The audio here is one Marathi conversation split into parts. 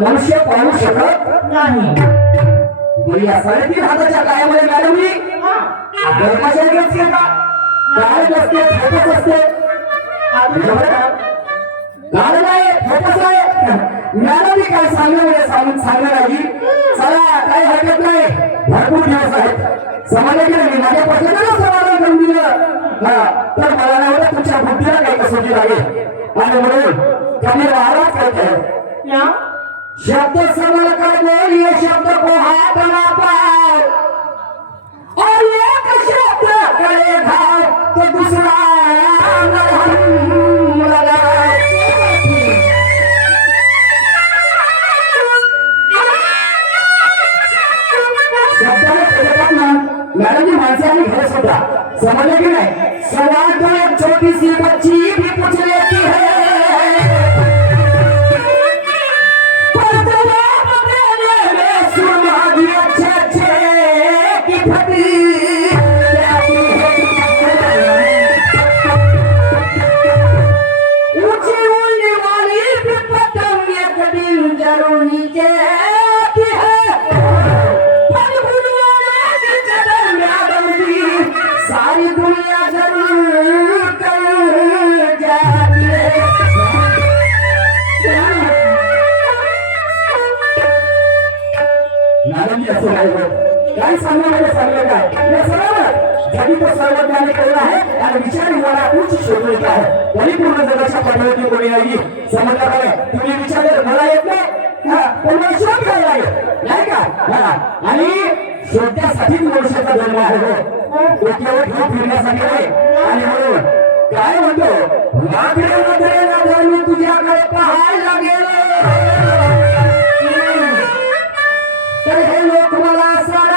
मनुष्य पाहू शकत नाही. साडेतीन हाताच्या कायामध्ये मॅडम जी गर्भाशय नसते का काय नसते फोकस असते. गाणं नाही फोकस आहे मॅडम काय सांगणार आहे? चला काही हरकत नाही. भरपूर दिवस आहेत. माझ्या समाधान करून दिलं. हा तर मला नाही वाटत तुमच्या बुद्धीला काही कसोटी लागेल. आणि म्हणून कमी या. शब्द समर कर बोलिए, शब्द को हाथ ना पाओ। और एक शब्द करे घाव तो दूसरा मॅडम जी माणसाने घरच होता समजलं की नाही? सवाल तो एक छोटी सी बच्ची भी पूछ लेती है। असं नाही होत. काय सांगण्यामध्ये सांगलं काय? या सर्वांना जगी तो सर्वज्ञाने केला आहे. आणि विचार मला उच्च शोधून येत आहे. परिपूर्ण जगाच्या पाठवती कोणी आली समजलं काय तुम्ही विचारलं मला येत नाही. हा, शोध घ्यायला नाही का? आणि शोधण्यासाठी मनुष्याचा जन्म आहे हो. डोक्यावर घेऊन फिरण्यासाठी नाही. आणि म्हणून काय म्हणतो? मागण्या तुझ्याकडे पाहायला लागेल तर हे लोक मला सरांची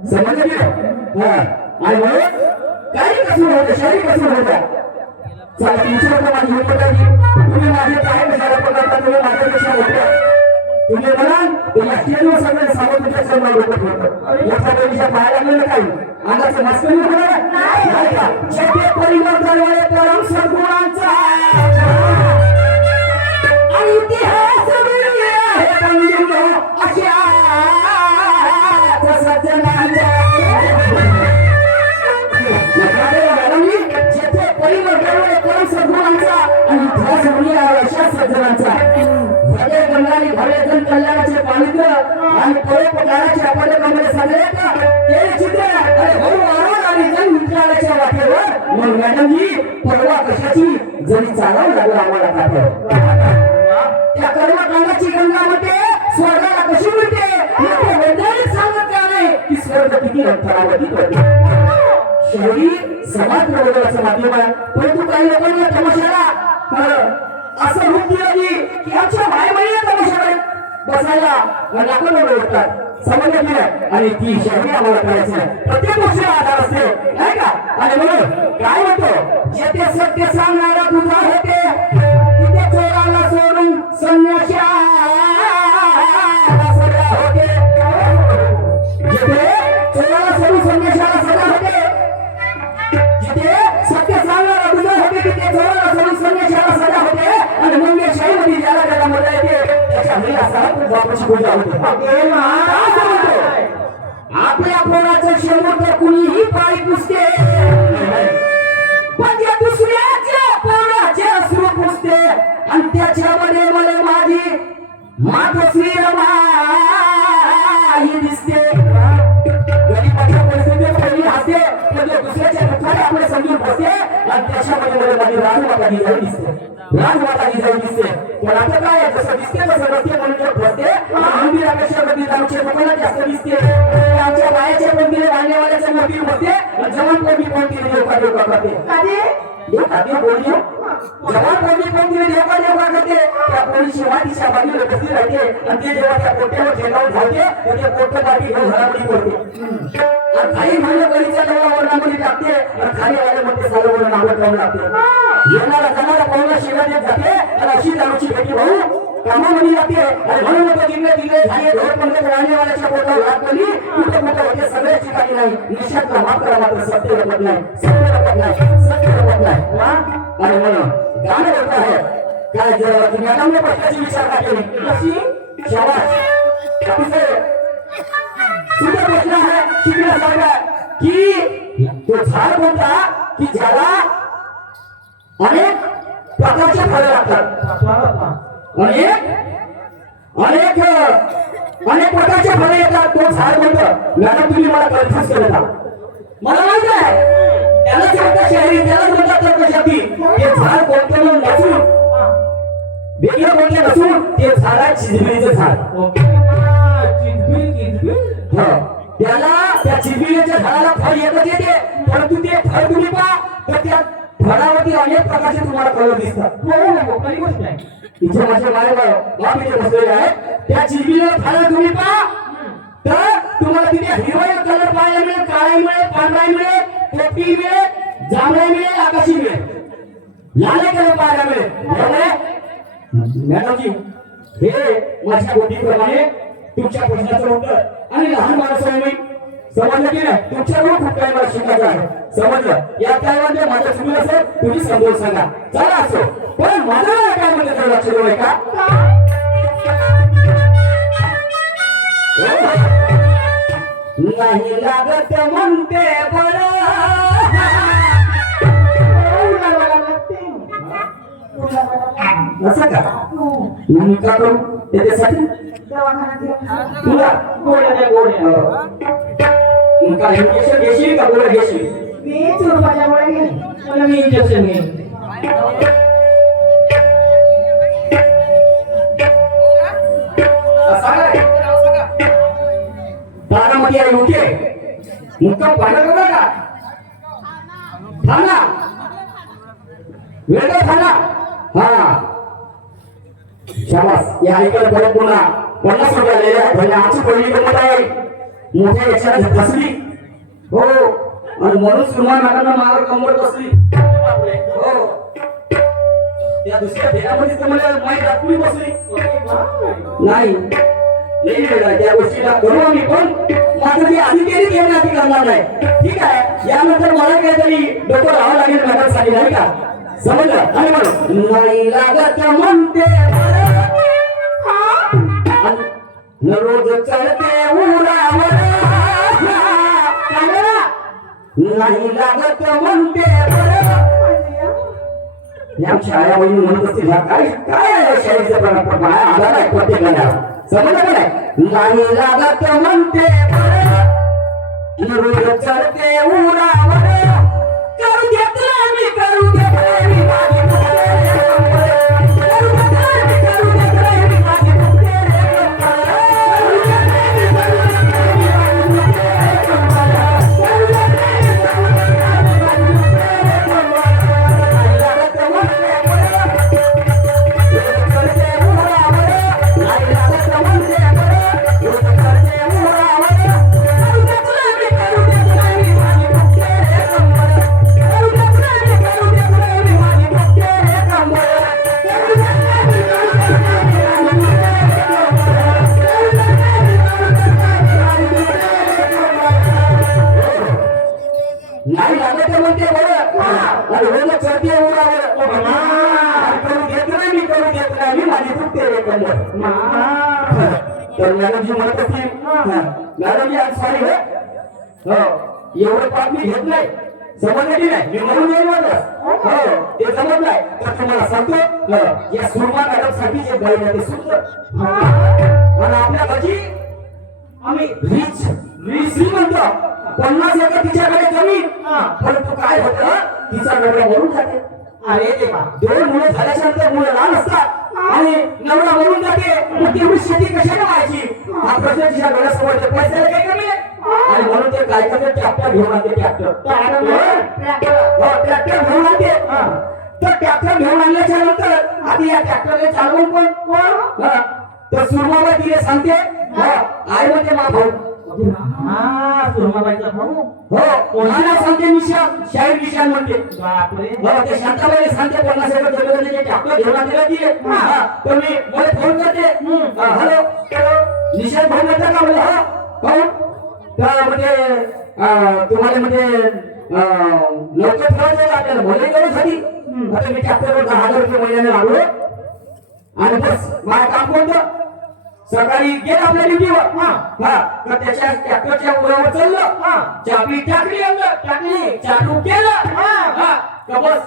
समजलं की. आणि मग काही कसं होतं शरीर कसं होतं चला तुमची लोक माझी लोक काही तुम्ही माझे काय कशाला पकडता तुम्ही तुम्ही म्हणाल तुला स्टेजवर सगळे सावधच्या सर्व लोक ठेवतात पाया लागलेलं काही. मस्करी होणार नाही. का? शेती परिवर्तन वाले परम सद्गुणांचा आणि इतिहास पंडित अशा जेथे सद्गुणांचा आणि अशा सज्जनांचा भले गंगाली भले जन कल्याणाचे पावित्र आणि परोपकाराचे आपण कमळे ते चित्र अरे हो, भाऊ आणि जन विचाराच्या वाटेवर. मग परवा कशाची जरी चालावं लागलं आम्हाला काठं त्या कर्मकांडाची गंगा म्हणते स्वर्गाला कशी मिळते सांगत नाही की स्वर्ग किती अंतरावतीत होते शहरी समाज प्रबोधनाचं माध्यम आहे परंतु काही लोकांना तमाशाला असं रूप दिलं की की आमच्या भाई बहिणी तमाशाकडे बसायला लाखो लोक येतात समजलं की नाही? आणि ती शहरी आम्हाला करायची नाही प्रत्येक गोष्टीला आधार असते. नाही का? आणि म्हणून काय म्हणतो जेथे सत्य सांगणारा तुझा होते. तिथे चोराला सोडून संन्याशा वापस पूजा होते अगे आपल्या पोराचं शेवट कुणीही पाळी पुसते पण त्या दुसऱ्याच्या पोराचे अश्रू पुसते आणि त्याच्यामध्ये मला माझी मात मातोश्री रमाई दिसते गरीबाच्या परिस्थितीत पहिली हसते पण दुसऱ्याच्या दुःखाने आपले समजून बसते आणि त्याच्यामध्ये मला माझी राजमाता जिजाऊ दिसते राजमाता जिजाऊ दिसते पण आता काय जसं दिसते तसं नसते म्हणून मंदिराचे लोकांना जास्त दिसते. आमच्या बायाच्या मंदिरे वांगेवाल्याच्या मंदिरमध्ये जवान कोणी कोणती देवका देवका करते जवान कोणी कोणती देवका देवका करते. त्या पोळीची वाटीच्या बाजूला बसली राहते. आणि ते जेव्हा त्या कोट्यावर ठेकावून धावते ते कोट्या घेऊन घरामध्ये पडते काही म्हणलं गरीच्या नावावर नामली टाकते. आणि खाली आले म्हणते सारोवर नावं ठेवून लागते येणारा जाणारा पाहुणा शिव्या देत जाते. आणि अशी दारूची भेटी भाऊ कामामध्ये जाते आणि म्हणून म्हणतो जिल्हे जिल्हे झाले धोर राणेवाल्याच्या पोटावर हात पडली. कुठे कुठे होते ठिकाणी नाही. निषादला मात्र मात्र सत्य लपत नाही. सत्य लपत नाही सत्य लपत नाही. आणि म्हणून गाणं होत आहे. काय जर मॅडमने प्रश्नाची विचार केली कशी? शाबास अतिशय प्रश्न आहे शिकण्यासारखा की तो झाड कोणता? की ज्याला अनेक प्रकारचे फळे लागतात. अनेक अनेक अनेक प्रकारचे फळे येतात. तो झाड म्हणतं मॅडम तुम्ही मला कन्फ्युज करता मला माहीत आहे. त्याला म्हणतात शहरी त्याला म्हणतात तर्कशक्ती ते झाड कोणते नसून वेगळं कोणते नसून ते झाड आहे चिजबिलीचं झाड. हो. त्याला त्या चिरबिलीच्या झाडाला फळ येतच येते परंतु ते फळ तुम्ही पहा तर त्या फळावरती अनेक प्रकारचे तुम्हाला कलर दिसतात. इथे माझे माय बाप इथे बसलेले आहेत त्या जीबीवर फळ तुम्ही पहा. तर तुम्हाला तिथे हिरवा कलर पाहायला मिळेल काळा मिळेल पांढरा मिळेल पोपटी मिळेल जांभळा मिळेल आकाशी मिळेल. लाल कलर पाहायला मिळेल. त्यामुळे मॅडमजी हे माझ्या गोष्टीप्रमाणे तुमच्या प्रश्नाचं उत्तर आणि लहान माणसं मी समजलं की नाही तुमच्याकडून खूप काही मला शिकायचं आहे. समजलं? या काय म्हणजे माझ्या चुकलं असेल तुम्ही समजून सांगा. चला असो. पण माझं काय म्हणजे तर लक्ष देऊ का? नाही लागत म्हणते बरं. असं का? मी का करू त्याच्यासाठी? तुला? मग काय इंजेक्शन घेशील का गोळ्या घेशील? इंजेक्शन घे असा काय बारामती आहे मोठे मुक्काम वेगळं हा. शाबास. या ऐकायला परत पुन्हा पन्नास रुपये म्हणजे आमची पहिली गंमत आहे. मोठ्या याच्यात बसली हो. आणि म्हणून सुरुवात नाकांना मार कंबर बसली त्या दुसऱ्या फेऱ्यामध्ये तर मला माहीत आत्मी बसली. नाही. नाही त्या गोष्टीला करू आम्ही पण. माझं ती आधी केली ती आम्ही आधी करणार नाही. ठीक आहे यानंतर मला काहीतरी डोकं राहावं लागेल मॅडमसाठी नाही का? समजलं? आणि म्हणून नाही लागत म्हणते बरं. न रोज चढते उरावर. नाही लागत म्हणते बरं या शाळा वहिनी म्हणत असतील काय काय आहे शाळेचा प्रकार माया आला नाही प्रत्येकाला समजलं का नाही? नाही लागत म्हणते बरं. रोज चढते नाही लागत म्हणते बरं आणि हो चढते उरावर करू देत नाही मी करू देत नाही. मी माझी कंबर तर मॅडमजी म्हणत असतील मॅडमजी आज सॉरी हो. एवढं पाप मी घेत नाही. समजलं की नाही मी म्हणून येईल हो. ते नाही. तर तुम्हाला सांगतो हो, या सुरमा मॅडमसाठी जे आहे ते सुंदर आणि आपल्या भाजी आम्ही रीच श्रीमंत. पन्नास एकर तिच्याकडे जमीन परंतु काय होतं? तिचा नवरा मरून जाते. अरे देवा. दोन मुलं झाल्याच्यानंतर मुलं लहान असतात. आणि नवरा मरून जाते. मग तेवढी शेती कशाने व्हायची? हा. प्रश्न तिच्या डोळ्यासमोर. पैशाला काही कमी आणि म्हणून ते काय करते? ट्रॅक्टर घेऊन आणते ट्रॅक्टर. ट्रॅक्टर. घेऊन आणते. तर ट्रॅक्टर घेऊन आणल्याच्या नंतर आधी या ट्रॅक्टरने चालवून पण कोण? हा. तर सुरमाबाई तिने सांगते. हा, आई म्हणते मा भाऊ. हा सुरमाबाईचा भाऊ. हो नाना सांगते निशान शाहीर निशान म्हणते. बापरे. ते शांताबाई सांगते पन्नास एकर जमिनीचे जे ट्रॅक्टर घेऊन आलेलं की तर मी मला फोन करते. हा, हॅलो. हॅलो. भाऊ म्हणता का मला? हा. तर म्हणजे तुम्हाला म्हणजे लवकर ठेवायचं आपल्याला? बोलायची गरज झाली आता मी ट्रॅक्टरवर दहा हजार रुपये महिन्याने लागलो आणि बस माझं काम कोणतं? सकाळी गेलं आपल्या ड्युटीवर हा त्याच्या ट्रॅक्टरच्या उरावर चाललं. चाबी टाकली अंदर टाकली चालू केलं. हा बस.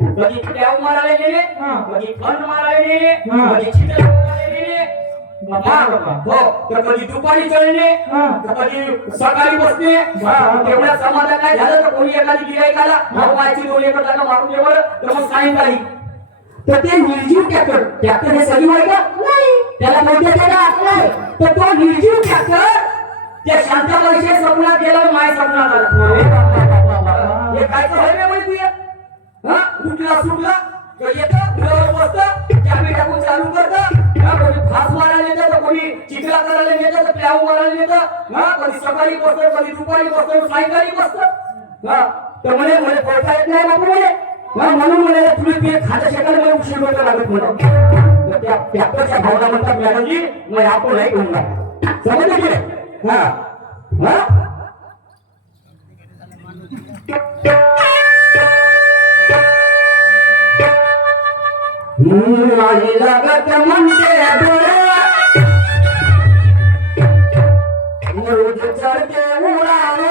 कधी ट्याव मारायला गेले? कधी फन मारायला गेले? कधी चित्र मारायला गेले? हा, तर कधी दुपारी तर कधी सकाळी बसणे तेवढ्या समाधान नाही झालं तर कोणी एखादी गिरायकाला भाऊ व्हायची दोन एकर जागा मारून दे बरं तर मग सायंकाळी तर ते निर्जीव ट्रॅक्टर ट्रॅक्टर हे सजीव आहे का त्याला मोठे का तर तो निर्जीव ट्रॅक्टर त्या शांताबाईच्या स्वप्नात गेला आणि माझ्या स्वप्नात हे काय तर हवे माहिती हा? कुठला सुटला? तो येतं घरावर बसतं टाकून चालू करतं. हा कोणी फास मारायला येतं तर कोणी चिखला करायला येतं तर प्लाव मारायला येतं हा कधी सकाळी बसतो कधी दुपारी बसतो सायंकाळी बसतं. हा तर म्हणे म्हणे पोहता येत नाही बापू म्हणे म्हणून म्हणाले तुम्ही ते खात्या शेताला मला उशीर नव्हतं लागत म्हणे. त्या ट्रॅक्टरच्या भावना म्हणतात मॅडमजी मग आपण नाही घेऊन जा समजलं की नाही? हा. हा? नाही लागत म्हणते डोळ्या. रोज चढते उडावर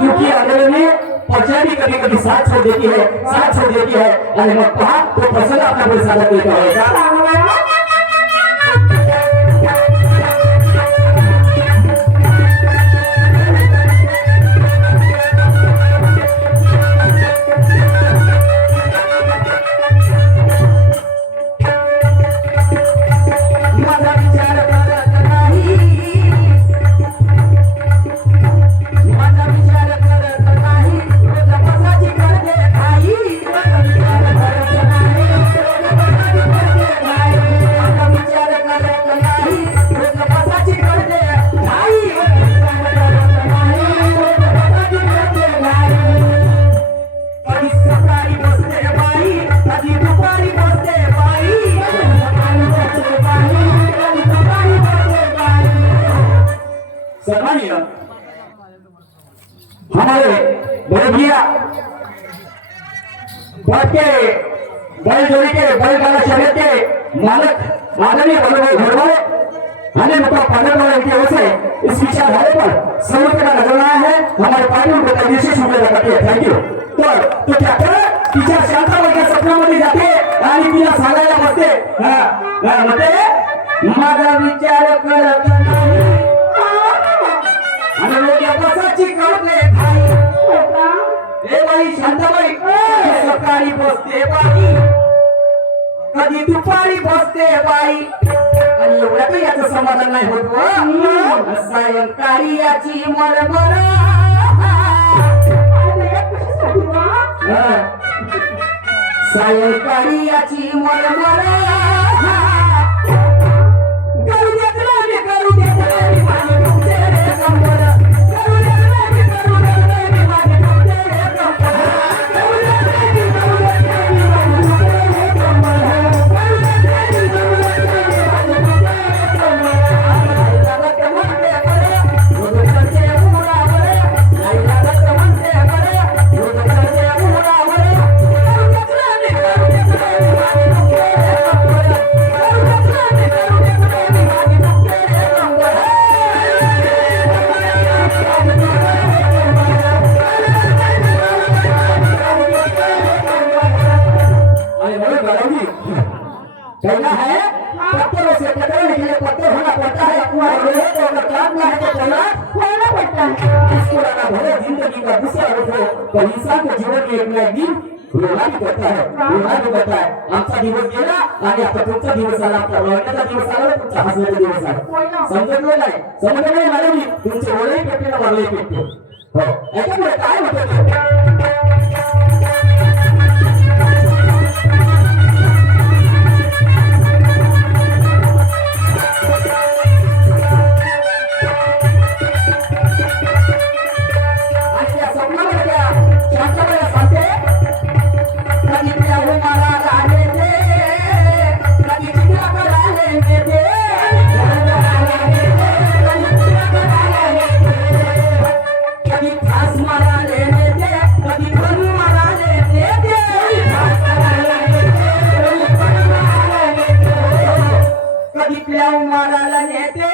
क्योंकि अगर में पहुंचना भी कभी कभी साथ छोड़ देती है साथ छोड़ देती है अरे मत कहा तो फसल अपना भरोसा रख लेता हमारे बड़े के बड़े जोड़ी के बड़े बाला शहर के मालक, आदरणीय बलभाई घरवाले हमें मतलब पागल वाले की ओर से इस विचारधारे पर संरचना लगाना है। हमारे पार्टी उनको विशेष शुक्रिया करते हैं। थँक यू तर तो ट्रॅक्टर तिच्या शांताबाईच्या सपनामध्ये जाते आणि तिला सांगायला बसते म्हणते माझा विचार करत सकाळी बसते बाई कधी दुपारी बसते बाई आणि एवढ्यात याचं समाधान नाही होत. सायंकाळी याची मरमर. सायंकाळी याची मरमर तुमचा आपला दिवस आला तुमचा हसण्याचा दिवस आला समजलं नाही समजलं मॅडम. मी तुमचे वडील पेटले ना वडील पेटले हो. याच्यामुळे काय होतं? कधी नेते.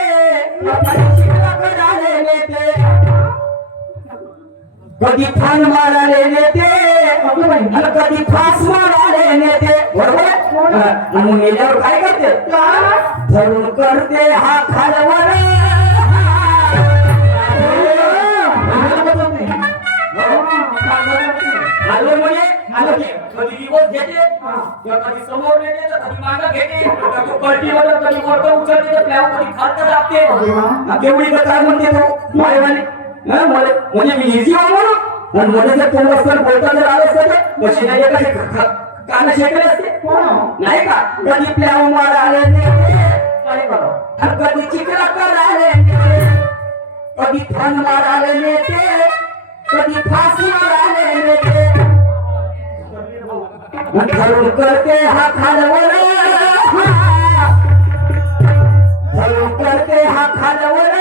आले नेते. फान मारायला नेते. कधी फास मारायला नेते. बरोबर? आहे? आणि मग मेल्यावर काय करते? धरून करते हा खालवर खालवर घे. कधी दिवस घेते? तर कधी समोर नेते तर कधी मागं घेते. कधी पलटीवर तर कधी वरतं उचलते तर प्लॅव कधी खालतं दाबते. हा, केवढी काय म्हणते तो. हा, मला म्हणजे मी इझी म्हणून. आणि मध्ये जर तोंड असताना बोलता जर आलं असतं तर कशी नाही कशी कान शेकले असते. नाही का? कधी प्लॅव काय बरं आणि कधी चिकला कराले कधी फन माराले नेते कधी फास माराले नेते धरून करते हा. खालवर धरून करते हा खालवर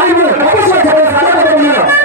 Ayo, kamu sudah jalan sana, kamu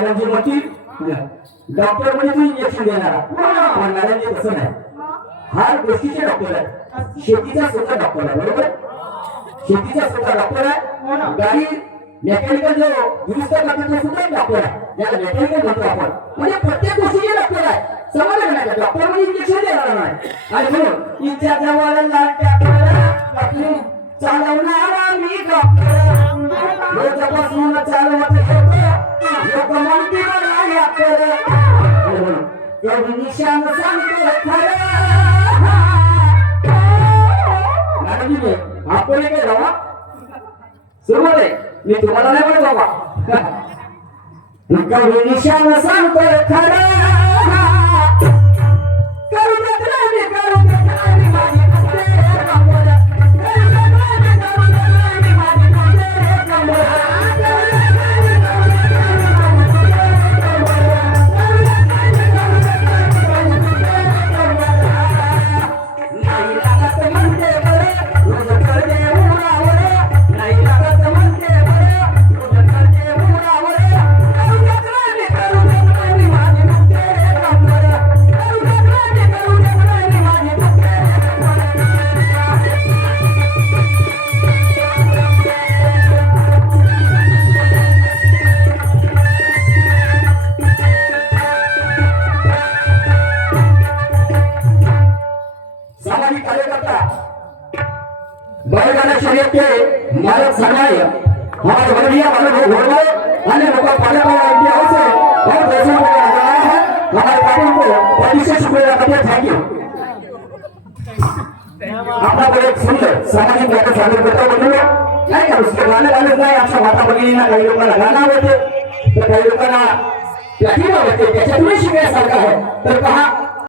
बोलणं. म्हणतील डॉक्टर म्हणजे इंजेक्शन देणार. पण मॅडमजी तसं नाही. हा गोष्टीचे डॉक्टर आहे. शेतीचा सुद्धा डॉक्टर आहे बरोबर? शेतीचा सुद्धा डॉक्टर आहे. गाडी मेकॅनिकल जो दुरुस्त करतो सुद्धा डॉक्टर आहे. ज्याला मेकॅनिकल म्हणतो आपण. म्हणजे प्रत्येक गोष्टीचे डॉक्टर आहे. समजलं नाही डॉक्टर म्हणजे इंजेक्शन देणार नाही. आणि म्हणून इच्छा जवळ लागल्या चालवणारा मी डॉक्टर रोजपासून चालवत निशान सांगतो खरं आपण काय सुरुवात आहे मी तुम्हाला नाही म्हणत बाबा कवी निशान सांगतो खरं